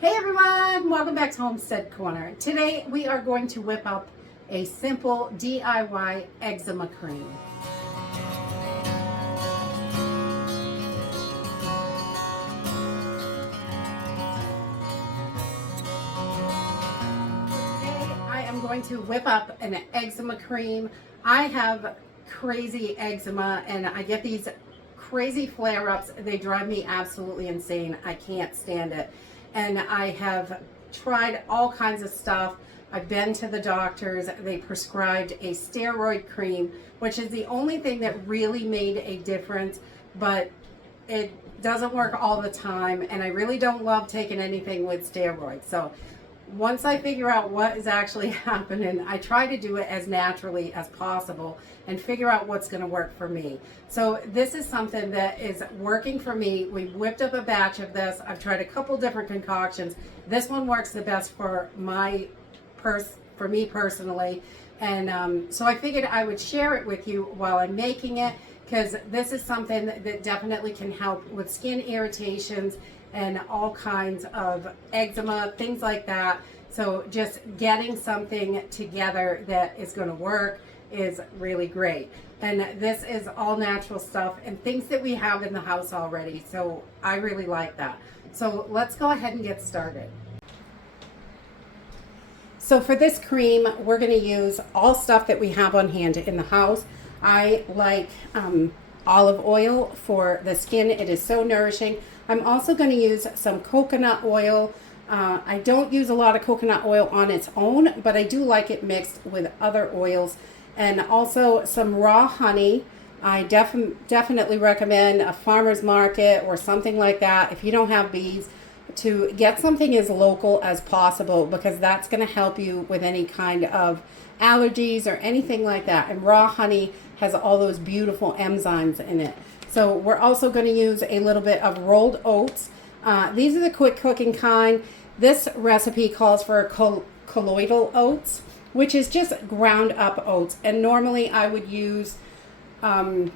Hey everyone, welcome back to Homestead Corner. Today we are going to whip up a simple DIY eczema cream. Today I am going to whip up an eczema cream. I have crazy eczema and I get these crazy flare-ups. They drive me absolutely insane. I can't stand it. And I have tried all kinds of stuff. I've been to the doctors. They prescribed a steroid cream, which is the only thing that really made a difference, but it doesn't work all the time. And I really don't love taking anything with steroids. So once I figure out what is actually happening, I try to do it as naturally as possible and figure out what's going to work for me. So this is something that is working for me. We whipped up a batch of this. I've tried a couple different concoctions. This one works the best for me personally. And so I figured I would share it with you while I'm making it, because this is something that definitely can help with skin irritations and all kinds of eczema, things like that. So just getting something together that is going to work is really great. And this is all natural stuff and things that we have in the house already. So I really like that. So let's go ahead and get started. So for this cream, we're going to use all stuff that we have on hand in the house. I like olive oil for the skin. It is so nourishing. I'm also going to use some coconut oil. I don't use a lot of coconut oil on its own, but I do like it mixed with other oils. And also some raw honey. I definitely recommend a farmer's market or something like that, if you don't have bees, to get something as local as possible, because that's going to help you with any kind of allergies or anything like that. And raw honey has all those beautiful enzymes in it. So we're also going to use a little bit of rolled oats. These are the quick cooking kind. This recipe calls for colloidal oats, which is just ground up oats. And normally I would use the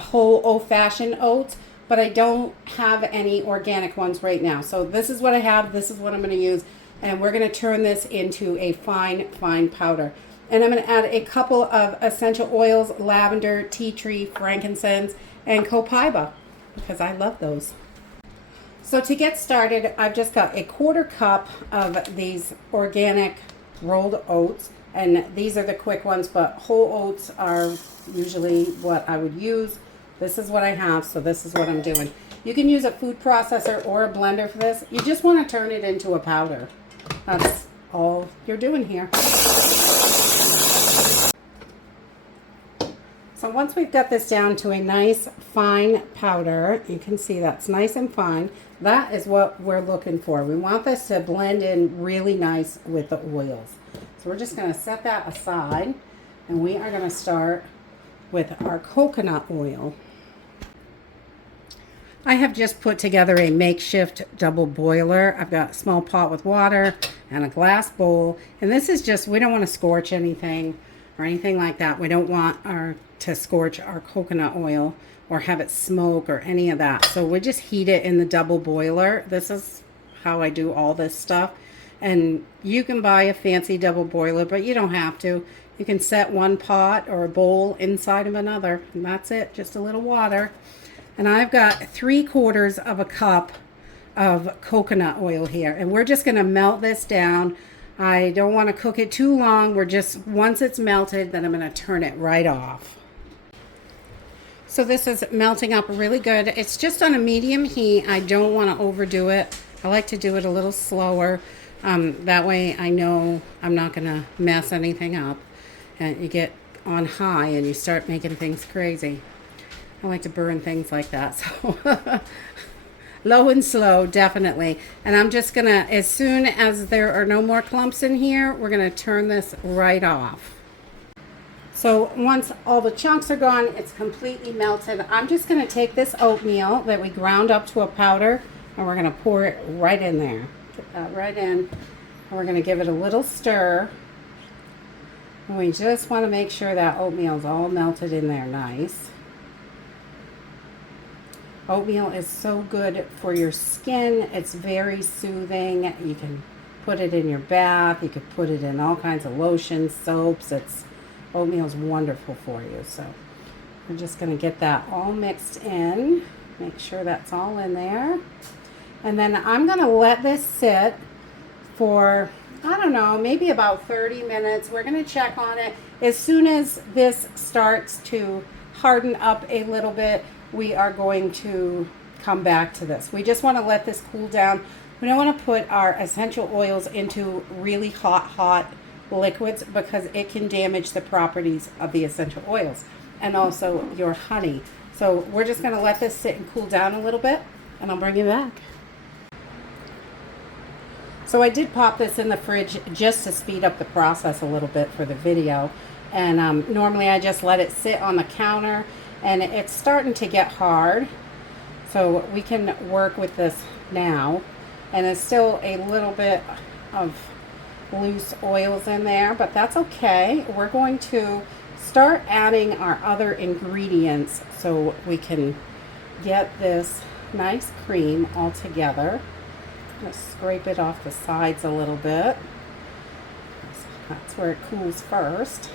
whole old-fashioned oats, but I don't have any organic ones right now. So this is what I have. This is what I'm going to use. And we're going to turn this into a fine powder. And I'm going to add a couple of essential oils: lavender, tea tree, frankincense, and copaiba, because I love those. So to get started, I've just got a 1/4 cup of these organic rolled oats. And these are the quick ones, but whole oats are usually what I would use. This is what I have, so this is what I'm doing. You can use a food processor or a blender for this. You just want to turn it into a powder. That's all you're doing here. So once we've got this down to a nice fine powder, you can see that's nice and fine. That is what we're looking for. We want this to blend in really nice with the oils. So we're just going to set that aside, and we are going to start with our coconut oil. I have just put together a makeshift double boiler. I've got a small pot with water and a glass bowl. And this is just, we don't want to scorch anything or anything like that. We don't want to scorch our coconut oil or have it smoke or any of that. So we just heat it in the double boiler. This is how I do all this stuff. And you can buy a fancy double boiler, but you don't have to. You can set one pot or a bowl inside of another, and that's it, just a little water. And I've got 3/4 of a cup of coconut oil here, and we're just going to melt this down. I don't want to cook it too long. We're just, once it's melted, then I'm going to turn it right off. So this is melting up really good. It's just on a medium heat. I don't want to overdo it. I like to do it a little slower. That way I know I'm not going to mess anything up. And you get on high and you start making things crazy. I like to burn things like that. So low and slow, definitely. And I'm just going to, as soon as there are no more clumps in here, we're going to turn this right off. So once all the chunks are gone, it's completely melted. I'm just going to take this oatmeal that we ground up to a powder, and we're going to pour it right in there. Get that right in. And we're going to give it a little stir. And we just want to make sure that oatmeal is all melted in there nice. Oatmeal is so good for your skin. It's very soothing. You can put it in your bath. You could put it in all kinds of lotions, soaps. Oatmeal is wonderful for you. So we're just going to get that all mixed in. Make sure that's all in there. And then I'm going to let this sit for, I don't know, maybe about 30 minutes. We're going to check on it. As soon as this starts to harden up a little bit, we are going to come back to this. We just want to let this cool down. We don't want to put our essential oils into really hot liquids because it can damage the properties of the essential oils and also your honey. So we're just going to let this sit and cool down a little bit, and I'll bring you back. So I did pop this in the fridge just to speed up the process a little bit for the video. And normally I just let it sit on the counter, and it's starting to get hard. So we can work with this now. And there's still a little bit of loose oils in there, but that's okay. We're going to start adding our other ingredients so we can get this nice cream all together. Just scrape it off the sides a little bit. That's where it cools first.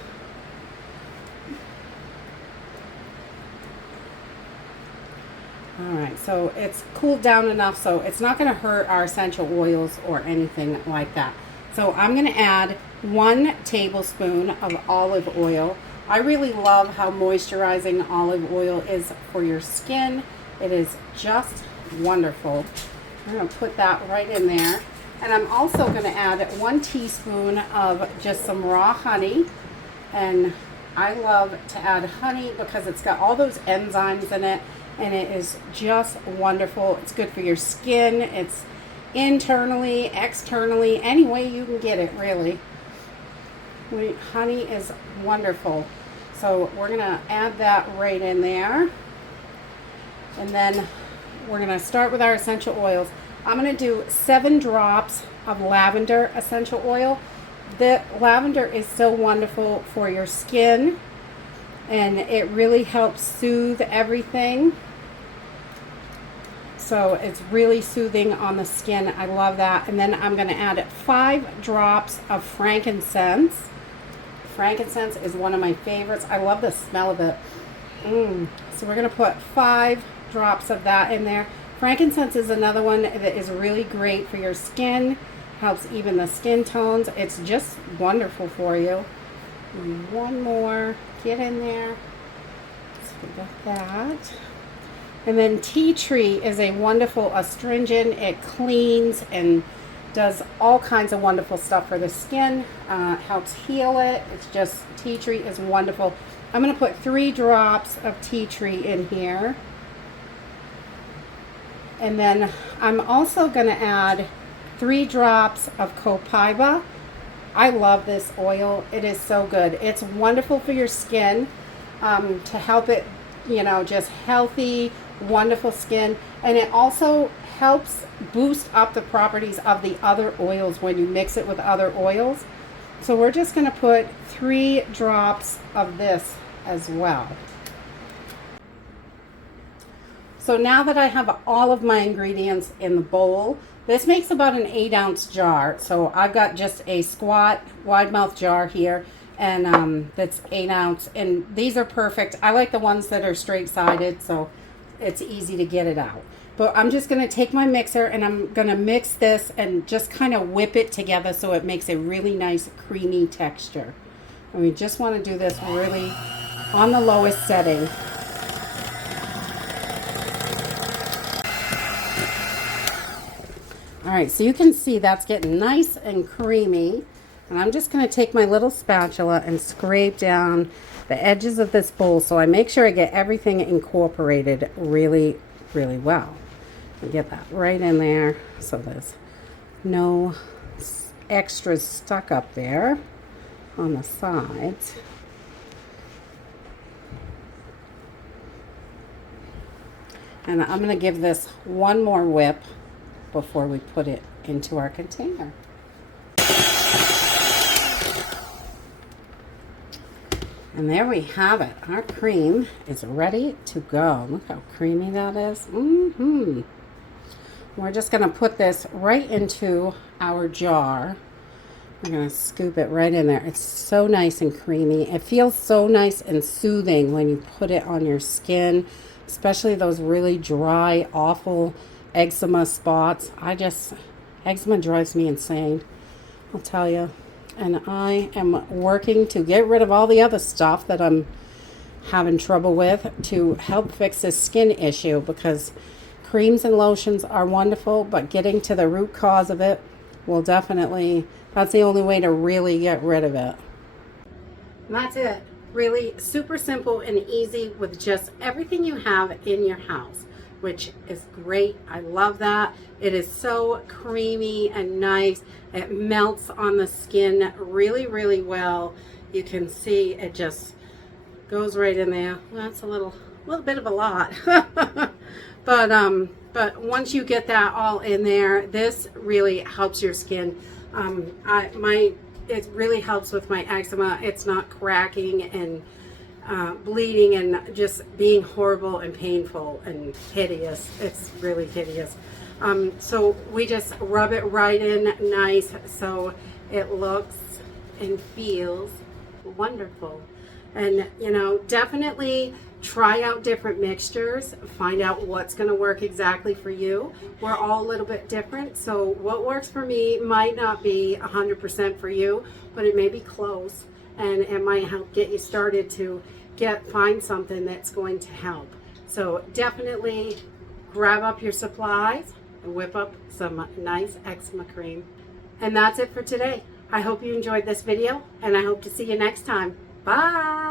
Alright, so it's cooled down enough so it's not going to hurt our essential oils or anything like that. So I'm going to add 1 tablespoon of olive oil. I really love how moisturizing olive oil is for your skin. It is just wonderful. I'm going to put that right in there. And I'm also going to add 1 teaspoon of just some raw honey. And I love to add honey because it's got all those enzymes in it. And it is just wonderful. It's good for your skin. It's internally, externally, any way you can get it, really. Honey is wonderful. So we're going to add that right in there. And then we're going to start with our essential oils. I'm going to do 7 drops of lavender essential oil. The lavender is so wonderful for your skin, and it really helps soothe everything. So it's really soothing on the skin. I love that. And then I'm going to add 5 drops of frankincense. Frankincense is one of my favorites. I love the smell of it. So we're going to put 5 drops of that in there. Frankincense is another one that is really great for your skin. Helps even the skin tones. It's just wonderful for you. And 1 more. Get in there. So we got that. And then tea tree is a wonderful astringent. It cleans and does all kinds of wonderful stuff for the skin. Helps heal it. It's just, tea tree is wonderful. I'm going to put 3 drops of tea tree in here. And then I'm also going to add 3 drops of copaiba. I love this oil. It is so good. It's wonderful for your skin, to help it, you know, just healthy, wonderful skin. And it also helps boost up the properties of the other oils when you mix it with other oils. So we're just going to put 3 drops of this as well. So now that I have all of my ingredients in the bowl, this makes about an 8-ounce jar. So I've got just a squat wide mouth jar here, and that's 8 ounce. And these are perfect. I like the ones that are straight sided, so it's easy to get it out. But I'm just going to take my mixer and I'm going to mix this and just kind of whip it together so it makes a really nice creamy texture. And we just want to do this really on the lowest setting. All right, so you can see that's getting nice and creamy. And I'm just going to take my little spatula and scrape down the edges of this bowl so I make sure I get everything incorporated really, really well. And get that right in there so there's no extras stuck up there on the sides. And I'm going to give this 1 more whip before we put it into our container. And there we have it. Our cream is ready to go. Look how creamy that is. We're just going to put this right into our jar. We're going to scoop it right in there. It's so nice and creamy. It feels so nice and soothing when you put it on your skin, especially those really dry, awful eczema spots. Eczema drives me insane, I'll tell you. And I am working to get rid of all the other stuff that I'm having trouble with to help fix this skin issue, because creams and lotions are wonderful, but getting to the root cause of it will definitely, that's the only way to really get rid of it. And that's it. Really super simple and easy with just everything you have in your house, which is great. I love that. It is so creamy and nice. It melts on the skin really, really well. You can see it just goes right in there. Well, that's a little bit of a lot. But once you get that all in there, this really helps your skin. It really helps with my eczema. It's not cracking and bleeding and just being horrible and painful and hideous. It's really hideous. So we just rub it right in nice so it looks and feels wonderful. And you know, definitely try out different mixtures, find out what's going to work exactly for you. We're all a little bit different, so what works for me might not be 100% for you, but it may be close, and it might help get you started to find something that's going to help. So definitely grab up your supplies and whip up some nice eczema cream. And that's it for today. I hope you enjoyed this video, and I hope to see you next time. Bye!